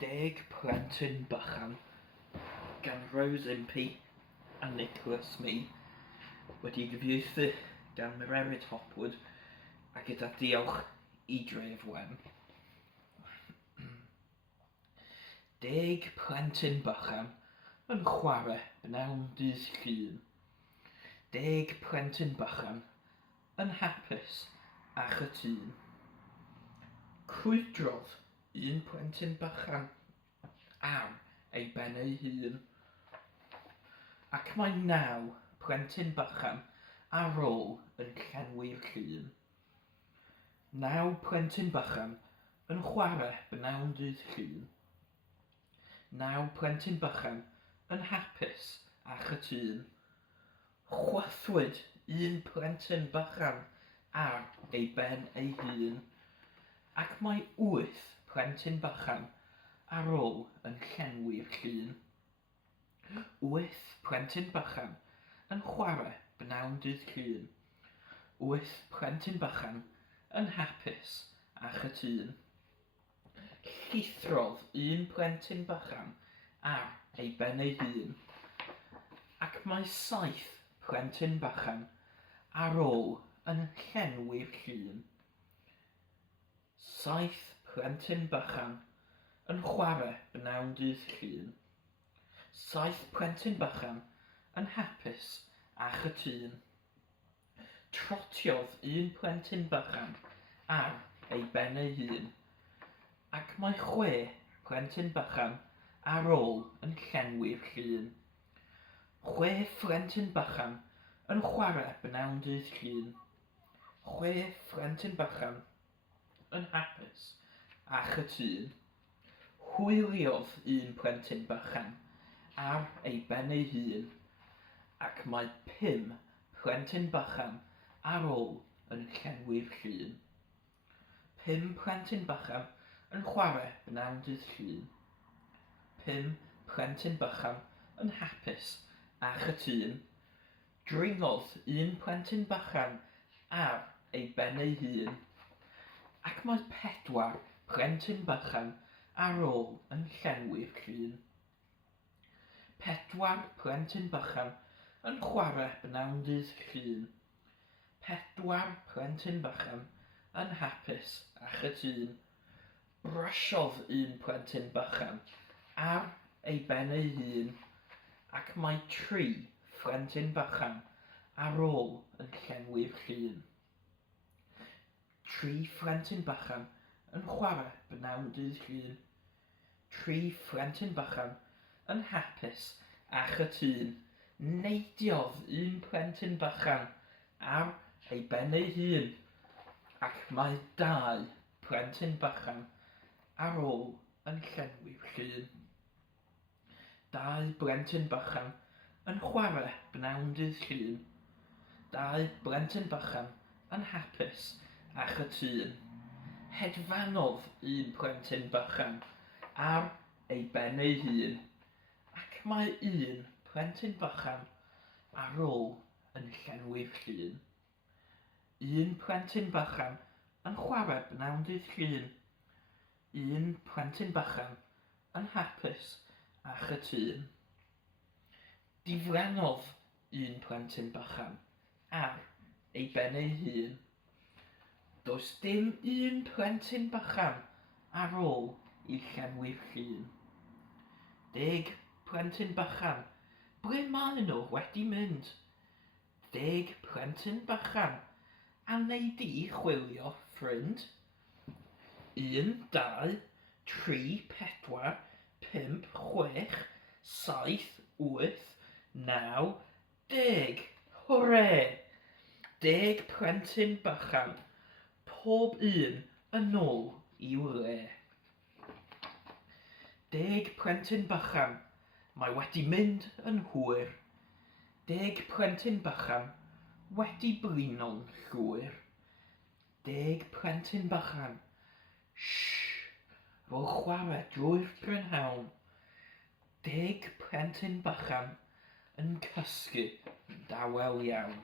Deg plentyn bychan gan Rose Impey a Nicholas Mee wedi gyfieithu gan Mererid Hopwood a gyda diolch i Dref Wen. Deg plentyn bychan yn chwarae b'nawn dydd Llun. Deg plentyn bychan yn hapus a chytun. Crwydrodd un plentyn bychan ar ei ben ei hun, ac mae 9 plentyn bychan ar ôl yn llenwi'r llun. 9 plentyn bychan yn chwarae b'nawn dydd Llun. 9 plentyn bychan yn hapus a chytun. Chwythwyd un plentyn bychan ar ei ben ei hun, ac mae 8 plentyn bychan ar ôl yn llenwi'r llun. 8 plentyn bychan yn chwarae b'nawn dydd Llun. 8 plentyn bychan yn hapus a chytun. Llithrodd un plentyn bychan ar ei ben ei hun, ac mae 7 plentyn bychan ar ôl yn llenwi'r llun. 7 plentyn bychan yn chwarae b'nawn dydd Llun. 7 plentyn bychan yn hapus a chytun. Trotiodd un plentyn bychan ar ei ben ei hun, ac mae 6 plentyn bychan ar ôl yn llenwi'r llun. 6 plentyn bychan yn chwarae b'nawn dydd Llun. 6 plentyn bychan yn hapus a chytun. Hwyliodd un plentyn bychan ar ei ben ei hun, ac mae 5 plentyn bychan ar ôl yn llenwi'r llun. 5 plentyn bychan yn chwarae b'nawn dydd Llun. 5 plentyn bychan yn hapus a chytun. Dringodd un plentyn bychan ar ei ben ei hun, ac mae 4 plentyn bychan ar ôl yn llenwi'r llun. 4 plentyn bychan yn chwarae b'nawn dydd Llun. 4 plentyn bychan yn hapus a chytun. Brysiodd un plentyn bychan ar ei ben ei hun, ac mae 3 plentyn bychan ar ôl yn llenwi'r llun. 3 plentyn bychan yn chwarae b'nawn dydd Llun. 3 plentyn bychan yn hapus a chytun. Neidiodd un plentyn bychan ar ei ben ei hun, ac mae 2 plentyn bychan ar ôl yn llenwi'r llun. 2 blentyn bychan yn chwarae b'nawn dydd Llun. 2 blentyn bychan yn hapus a chytun. Hedfanodd un plentyn bychan ar ei ben ei hun, ac mae 1 plentyn bychan ar ôl yn llenwi'r llun. 1 plentyn bychan yn chwarae b'nawn dydd Llun. 1 plentyn bychan yn hapus a chytun. Diflannodd un plentyn bychan ar ei ben ei hun. Does dim 1 plentyn bychan ar ôl i llenwi'r llun. 10 plentyn bychan, ble maen nhw wedi mynd? 10 plentyn bychan, a wnei di chwilio, ffrind? 1, 2, 3, 4, 5, 6, 7, 8, 9, 10. Hwre! 10 plentyn bychan, pob un yn ôl i'w le. 10 plentyn bychan, mae wedi mynd yn hwyr. 10 plentyn bychan wedi blino'n llwyr. 10 plentyn bychan, rwy'n chwarae drwy'r prynhawn. 10 plentyn bychan yn cysgu dawel iawn.